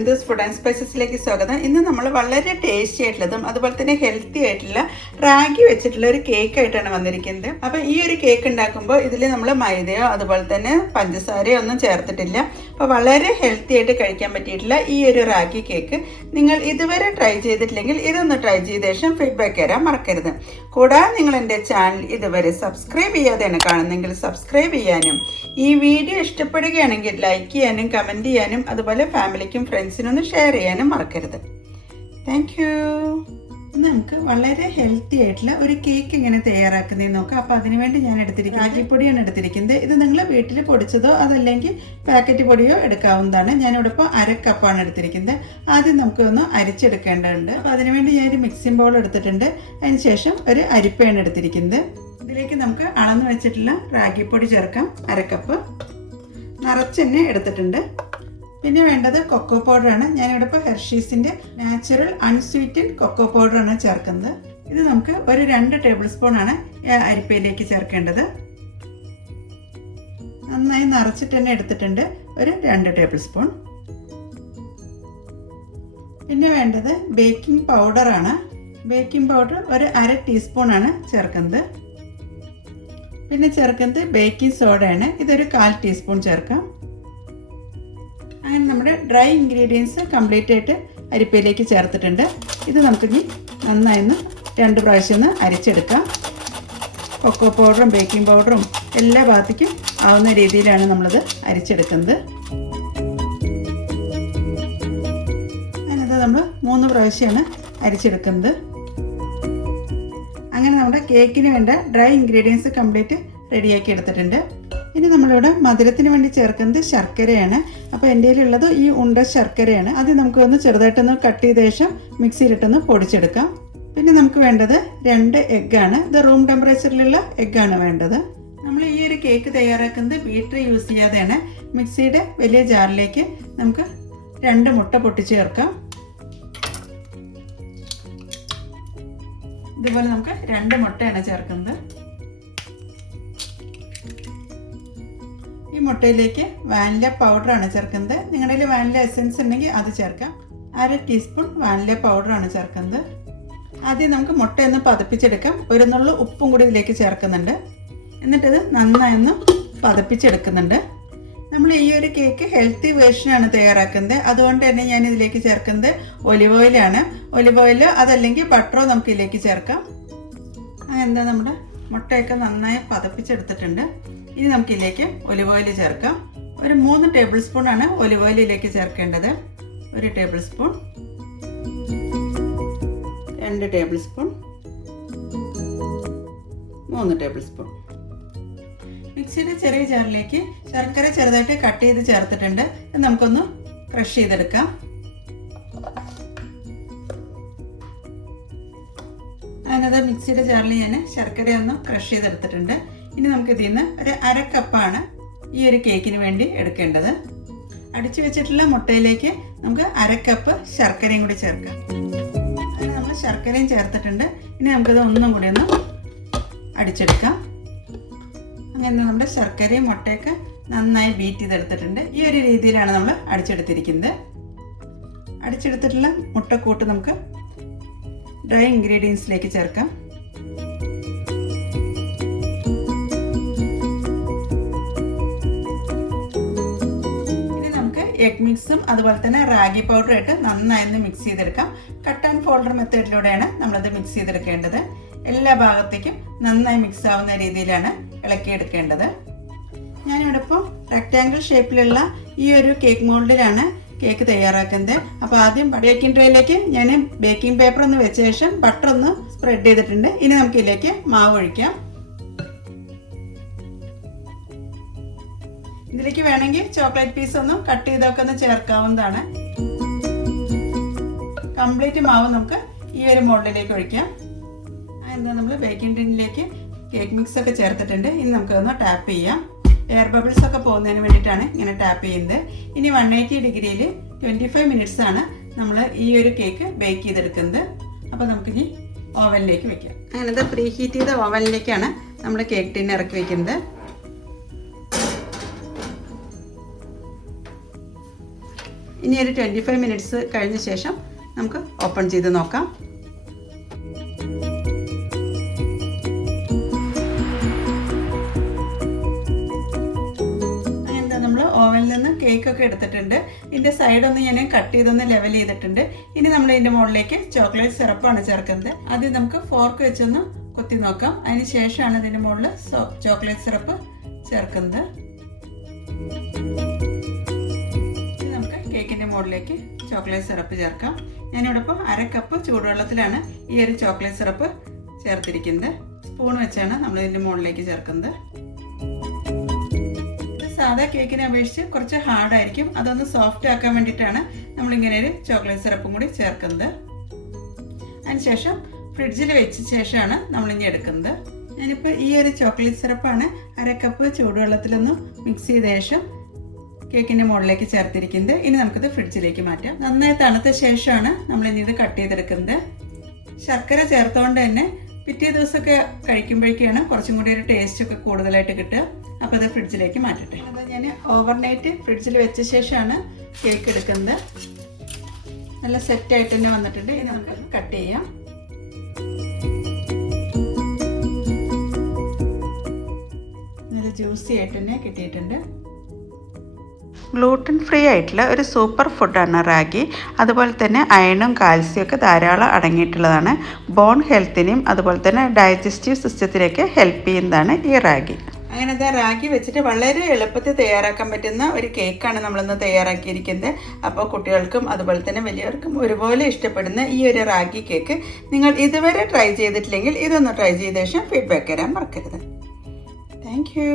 Sindhu's food and സ്പൈസസിലേക്ക് സ്വാഗതം. ഇന്ന് നമ്മൾ വളരെ ടേസ്റ്റി ആയിട്ടുള്ളതും അതുപോലെ തന്നെ ഹെൽത്തി ആയിട്ടുള്ള റാഗി വെച്ചിട്ടുള്ള ഒരു കേക്ക് ആയിട്ടാണ് വന്നിരിക്കുന്നത്. അപ്പോൾ ഈ ഒരു കേക്ക് ഉണ്ടാക്കുമ്പോൾ ഇതിൽ നമ്മൾ മൈദയോ അതുപോലെ തന്നെ പഞ്ചസാരയോ ഒന്നും ചേർത്തിട്ടില്ല. അപ്പോൾ വളരെ ഹെൽത്തി ആയിട്ട് കഴിക്കാൻ പറ്റിയിട്ടുള്ള ഈ ഒരു റാഗി കേക്ക് നിങ്ങൾ ഇതുവരെ ട്രൈ ചെയ്തിട്ടില്ലെങ്കിൽ ഇതൊന്ന് ട്രൈ ചെയ്ത ശേഷം ഫീഡ്ബാക്ക് തരാൻ മറക്കരുത്. കൂടാതെ നിങ്ങൾ എൻ്റെ ചാനൽ ഇതുവരെ സബ്സ്ക്രൈബ് ചെയ്യാതെയാണ് കാണുന്നെങ്കിൽ സബ്സ്ക്രൈബ് ചെയ്യാനും ഈ വീഡിയോ ഇഷ്ടപ്പെടുകയാണെങ്കിൽ ലൈക്ക് ചെയ്യാനും കമൻറ്റ് ചെയ്യാനും അതുപോലെ ഫാമിലിക്കും ഫ്രണ്ട്സിനും ഒന്ന് ഷെയർ ചെയ്യാനും മറക്കരുത്. Thank you. നമുക്ക് വളരെ ഹെൽത്തി ആയിട്ടുള്ള ഒരു കേക്ക് എങ്ങനെ തയ്യാറാക്കുന്നതെന്ന് നോക്കാം. അപ്പോൾ അതിനുവേണ്ടി ഞാൻ എടുത്തിരിക്കുന്നത് റാഗിപ്പൊടിയാണ് എടുത്തിരിക്കുന്നത്. ഇത് നിങ്ങൾ വീട്ടിൽ പൊടിച്ചതോ അതല്ലെങ്കിൽ പാക്കറ്റ് പൊടിയോ എടുക്കാവുന്നതാണ്. ഞാനിവിടെ ഇപ്പോൾ 1/2 കപ്പാണ് എടുത്തിരിക്കുന്നത്. ആദ്യം നമുക്കൊന്ന് അരിച്ചെടുക്കേണ്ടതുണ്ട്. അപ്പോൾ അതിനുവേണ്ടി ഞാനൊരു മിക്സിംഗ് ബൗൾ എടുത്തിട്ടുണ്ട്. അതിനുശേഷം ഒരു അരിപ്പയാണ് എടുത്തിരിക്കുന്നത്. ഇതിലേക്ക് നമുക്ക് അളന്ന് വെച്ചിട്ടുള്ള റാഗിപ്പൊടി ചേർക്കാം. 1/2 കപ്പ് നിറച്ചെന്നെ എടുത്തിട്ടുണ്ട്. പിന്നെ വേണ്ടത് കൊക്കോ പൗഡറാണ്. ഞാനിവിടെ ഇപ്പോൾ ഹെർഷീസിൻ്റെ നാച്ചുറൽ അൺസ്വീറ്റഡ് കൊക്കോ പൗഡറാണ് ചേർക്കുന്നത്. ഇത് നമുക്ക് ഒരു 2 ടേബിൾ സ്പൂണാണ് അരിപ്പയിലേക്ക് ചേർക്കേണ്ടത്. നന്നായി നിറച്ചിട്ട് തന്നെ എടുത്തിട്ടുണ്ട്. ഒരു 2 ടേബിൾ സ്പൂൺ. പിന്നെ വേണ്ടത് ബേക്കിംഗ് പൗഡറാണ്. ബേക്കിംഗ് പൗഡർ ഒരു 1/2 ടീസ്പൂണാണ് ചേർക്കുന്നത്. പിന്നെ ചേർക്കുന്നത് ബേക്കിംഗ് സോഡയാണ്. ഇതൊരു 1/4 ടീസ്പൂൺ ചേർക്കാം. അങ്ങനെ നമ്മുടെ ഡ്രൈ ഇൻഗ്രീഡിയൻസ് കംപ്ലീറ്റ് ആയിട്ട് അരിപ്പയിലേക്ക് ചേർത്തിട്ടുണ്ട്. ഇത് നമുക്കിനി നന്നായി 2 പ്രാവശ്യം ഒന്ന് അരിച്ചെടുക്കാം. കൊക്കോ പൗഡറും ബേക്കിംഗ് പൗഡറും എല്ലാ ഭാഗത്തേക്കും ആവുന്ന രീതിയിലാണ് നമ്മളത് അരിച്ചെടുക്കുന്നത്. അതിനകത്ത് നമ്മൾ 3 പ്രാവശ്യമാണ് അരിച്ചെടുക്കുന്നത്. അങ്ങനെ നമ്മുടെ കേക്കിന് വേണ്ട ഡ്രൈ ഇൻഗ്രീഡിയൻസ് കംപ്ലീറ്റ് റെഡിയാക്കി എടുത്തിട്ടുണ്ട്. ഇനി നമ്മളിവിടെ മധുരത്തിന് വേണ്ടി ചേർക്കുന്നത് ശർക്കരയാണ്. അപ്പോൾ എൻ്റെ കയ്യിലുള്ളത് ഈ ഉണ്ട ശർക്കരയാണ്. അത് നമുക്കൊന്ന് ചെറുതായിട്ടൊന്ന് കട്ട് ചെയ്ത ശേഷം മിക്സിയിലിട്ടൊന്ന് പൊടിച്ചെടുക്കാം. പിന്നെ നമുക്ക് വേണ്ടത് 2 എഗ്ഗാണ്. ഇത് റൂം ടെമ്പറേച്ചറിലുള്ള എഗ്ഗാണ് വേണ്ടത്. നമ്മൾ ഈ ഒരു കേക്ക് തയ്യാറാക്കുന്നത് ബീറ്റർ യൂസ് ചെയ്യാതെയാണ്. മിക്സിയുടെ വലിയ ജാറിലേക്ക് നമുക്ക് 2 മുട്ട പൊട്ടിച്ച് ചേർക്കാം. ഇതുപോലെ നമുക്ക് 2 മുട്ടയാണ് ചേർക്കുന്നത്. ഈ മുട്ടയിലേക്ക് വാനില പൗഡറാണ് ചേർക്കുന്നത്. നിങ്ങളുടെ കയ്യിൽ വാനില എസൻസ് ഉണ്ടെങ്കിൽ അത് ചേർക്കാം. 1/2 ടീസ്പൂൺ വാനില പൗഡറാണ് ചേർക്കുന്നത്. ആദ്യം നമുക്ക് മുട്ടയൊന്ന് പതപ്പിച്ചെടുക്കാം. ഒരു നുള്ളു ഉപ്പും കൂടി ഇതിലേക്ക് ചേർക്കുന്നുണ്ട്. എന്നിട്ടിത് നന്നായി ഒന്ന് പതപ്പിച്ചെടുക്കുന്നുണ്ട്. നമ്മൾ ഈ ഒരു കേക്ക് ഹെൽത്തി വേർഷനാണ് തയ്യാറാക്കുന്നത്. അതുകൊണ്ട് തന്നെ ഞാൻ ഇതിലേക്ക് ചേർക്കുന്നത് ഒലിവ് ഓയിലാണ്. ഒലിവ് ഓയിൽ അതല്ലെങ്കിൽ ബട്ടറോ നമുക്ക് ഇതിലേക്ക് ചേർക്കാം. എന്താ നമ്മുടെ മുട്ടയൊക്കെ നന്നായി പതപ്പിച്ചെടുത്തിട്ടുണ്ട്. ഇനി നമുക്കിതിലേക്ക് ഒലിവ് ഓയിൽ ചേർക്കാം. ഒരു 3 ടേബിൾ സ്പൂണാണ് ഒലിവ് ഓയിലിലേക്ക് ചേർക്കേണ്ടത്. 1 table spoon, 2 table spoon, 3 table spoon. മിക്സിയുടെ ചെറിയ ജാറിലേക്ക് ശർക്കര ചെറുതായിട്ട് കട്ട് ചെയ്ത് ചേർത്തിട്ടുണ്ട്. ഇത് നമുക്കൊന്ന് ക്രഷ് ചെയ്തെടുക്കാം. അതിനകത്ത് മിക്സിയുടെ ജാറിൽ ഞാൻ ശർക്കര ഒന്ന് ക്രഷ് ചെയ്തെടുത്തിട്ടുണ്ട്. ഇനി നമുക്ക് ഇതിൽ നിന്ന് ഒരു 1/2 കപ്പാണ് ഈ ഒരു കേക്കിന് വേണ്ടി എടുക്കേണ്ടത്. അടിച്ചു വെച്ചിട്ടുള്ള മുട്ടയിലേക്ക് നമുക്ക് 1/2 കപ്പ് ശർക്കരയും കൂടി ചേർക്കാം. അങ്ങനെ നമ്മൾ ശർക്കരയും ചേർത്തിട്ടുണ്ട്. ഇനി നമുക്കിത് ഒന്നും കൂടി ഒന്ന് അടിച്ചെടുക്കാം. അങ്ങനെ നമ്മുടെ ശർക്കരയും മുട്ടയൊക്കെ നന്നായി ബീറ്റ് ചെയ്തെടുത്തിട്ടുണ്ട്. ഈ ഒരു രീതിയിലാണ് നമ്മൾ അടിച്ചെടുത്തിരിക്കുന്നത്. അടിച്ചെടുത്തിട്ടുള്ള മുട്ടക്കൂട്ട് നമുക്ക് ഡ്രൈ ഇൻഗ്രീഡിയൻസിലേക്ക് ചേർക്കാം. എഗ് മിക്സും അതുപോലെ തന്നെ റാഗി പൗഡറായിട്ട് നന്നായി മിക്സ് ചെയ്തെടുക്കാം. കട്ട് ആൻഡ് ഫോൾഡർ മെത്തേഡിലൂടെയാണ് നമ്മളത് മിക്സ് ചെയ്തെടുക്കേണ്ടത്. എല്ലാ ഭാഗത്തേക്കും നന്നായി മിക്സ് ആവുന്ന രീതിയിലാണ് ഇളക്കിയെടുക്കേണ്ടത്. ഞാനിവിടെ ഇപ്പോൾ റെക്റ്റാങ്കിൾ ഷേപ്പിലുള്ള ഈ ഒരു കേക്ക് മോൾഡിലാണ് കേക്ക് തയ്യാറാക്കുന്നത്. അപ്പോൾ ആദ്യം ബേക്കിംഗ് ട്രേയിലേക്ക് ഞാൻ ബേക്കിംഗ് പേപ്പർ ഒന്ന് വെച്ച ശേഷം ബട്ടർ ഒന്ന് സ്പ്രെഡ് ചെയ്തിട്ടുണ്ട്. ഇനി നമുക്ക് ഇതിലേക്ക് മാവ് ഒഴിക്കാം. ഇതിലേക്ക് വേണമെങ്കിൽ ചോക്ലേറ്റ് പീസ് ഒന്ന് കട്ട് ചെയ്തൊക്കെ ഒന്ന് ചേർക്കാവുന്നതാണ്. കംപ്ലീറ്റ് മാവ് നമുക്ക് ഈ ഒരു മോൾഡിലേക്ക് ഒഴിക്കാം. എന്താ നമ്മൾ ബേക്കിംഗ് ടിന്നിലേക്ക് കേക്ക് മിക്സ് ഒക്കെ ചേർത്തിട്ടുണ്ട്. ഇനി നമുക്കതൊന്ന് ടാപ്പ് ചെയ്യാം. എയർ ബബിൾസ് ഒക്കെ പോകുന്നതിന് വേണ്ടിയിട്ടാണ് ഇങ്ങനെ ടാപ്പ് ചെയ്യുന്നത്. ഇനി 180 ഡിഗ്രിയിൽ 25 മിനിറ്റ്സ് ആണ് നമ്മൾ ഈ ഒരു കേക്ക് ബേക്ക് ചെയ്തെടുക്കുന്നത്. അപ്പോൾ നമുക്കിനി ഓവനിലേക്ക് വെക്കാം. അങ്ങനത്തെ പ്രീ ഹീറ്റ് ചെയ്ത ഓവനിലേക്കാണ് നമ്മൾ കേക്ക് ടിൻ ഇറക്കി വയ്ക്കുന്നത്. ഇനി ഒരു 25 മിനിറ്റ്സ് കഴിഞ്ഞ ശേഷം നമുക്ക് ഓപ്പൺ ചെയ്ത് നോക്കാം. ഓവനിൽ നിന്ന് കേക്കൊക്കെ എടുത്തിട്ടുണ്ട്. ഇതിൻ്റെ സൈഡൊന്ന് ഞാൻ കട്ട് ചെയ്തൊന്ന് ലെവൽ ചെയ്തിട്ടുണ്ട്. ഇനി നമ്മൾ ഇതിൻ്റെ മുകളിലേക്ക് ചോക്ലേറ്റ് സിറപ്പാണ് ചേർക്കുന്നത്. ആദ്യം നമുക്ക് ഫോർക്ക് വെച്ചൊന്ന് കുത്തി നോക്കാം. അതിന് ശേഷമാണ് ഇതിൻ്റെ മുകളിൽ ചോക്ലേറ്റ് സിറപ്പ് ചേർക്കുന്നത്. ഇനി നമുക്ക് കേക്കിൻ്റെ മുകളിലേക്ക് ചോക്ലേറ്റ് സിറപ്പ് ചേർക്കാം. ഞാനിവിടെ ഇപ്പോൾ 1/2 കപ്പ് ചൂടുവെള്ളത്തിലാണ് ഈ ഒരു ചോക്ലേറ്റ് സിറപ്പ് ചേർത്തിരിക്കുന്നത്. സ്പൂൺ വെച്ചാണ് നമ്മൾ ഇതിൻ്റെ മുകളിലേക്ക് ചേർക്കുന്നത്. സാധാ കേക്കിനെ അപേക്ഷിച്ച് കുറച്ച് ഹാർഡായിരിക്കും. അതൊന്ന് സോഫ്റ്റ് ആക്കാൻ വേണ്ടിയിട്ടാണ് നമ്മളിങ്ങനെ ഒരു ചോക്ലേറ്റ് സിറപ്പും കൂടി ചേർക്കുന്നത്. അതിനുശേഷം ഫ്രിഡ്ജിൽ വെച്ച ശേഷമാണ് നമ്മളിനി എടുക്കുന്നത്. ഞാനിപ്പോൾ ഈ ഒരു ചോക്ലേറ്റ് സിറപ്പാണ് 1/2 കപ്പ് ചൂടുവെള്ളത്തിലൊന്ന് മിക്സ് ചെയ്ത ശേഷം കേക്കിൻ്റെ മുകളിലേക്ക് ചേർത്തിരിക്കുന്നത്. ഇനി നമുക്കിത് ഫ്രിഡ്ജിലേക്ക് മാറ്റാം. നന്നായി തണുത്ത ശേഷമാണ് നമ്മളിനി ഇത് കട്ട് ചെയ്തെടുക്കുന്നത്. ശർക്കര ചേർത്തുകൊണ്ട് തന്നെ പിറ്റേ ദിവസമൊക്കെ കഴിക്കുമ്പോഴേക്കാണ് കുറച്ചും കൂടി ഒരു ടേസ്റ്റൊക്കെ കൂടുതലായിട്ട് കിട്ടുക. അപ്പോൾ അത് ഫ്രിഡ്ജിലേക്ക് മാറ്റട്ടെ. അത് ഞാൻ ഓവർനൈറ്റ് ഫ്രിഡ്ജിൽ വെച്ച ശേഷമാണ് കേക്ക് എടുക്കുന്നത്. നല്ല സെറ്റായിട്ട് തന്നെ വന്നിട്ടുണ്ട്. ഇനി നമുക്ക് കട്ട് ചെയ്യാം. നല്ല ജ്യൂസി ആയിട്ട് തന്നെ കിട്ടിയിട്ടുണ്ട്. ഗ്ലൂട്ടൻ ഫ്രീ ആയിട്ടുള്ള ഒരു സൂപ്പർ ഫുഡാണ് റാഗി. അതുപോലെ തന്നെ അയണും കാൽസ്യം ഒക്കെ ധാരാളം അടങ്ങിയിട്ടുള്ളതാണ്. ബോൺ ഹെൽത്തിനെയും അതുപോലെ തന്നെ ഡൈജസ്റ്റീവ് സിസ്റ്റത്തിനൊക്കെ ഹെൽപ്പ് ചെയ്യുന്നതാണ് ഈ റാഗി. അങ്ങനത്തെ റാഗി വെച്ചിട്ട് വളരെ എളുപ്പത്തിൽ തയ്യാറാക്കാൻ പറ്റുന്ന ഒരു കേക്കാണ് നമ്മളിന്ന് തയ്യാറാക്കിയിരിക്കുന്നത്. അപ്പോൾ കുട്ടികൾക്കും അതുപോലെ തന്നെ വലിയവർക്കും ഒരുപോലെ ഇഷ്ടപ്പെടുന്ന ഈ ഒരു റാഗി കേക്ക് നിങ്ങൾ ഇതുവരെ ട്രൈ ചെയ്തിട്ടില്ലെങ്കിൽ ഇതൊന്ന് ട്രൈ ചെയ്ത ശേഷം ഫീഡ്ബാക്ക് തരാൻ മറക്കരുത്. Thank you.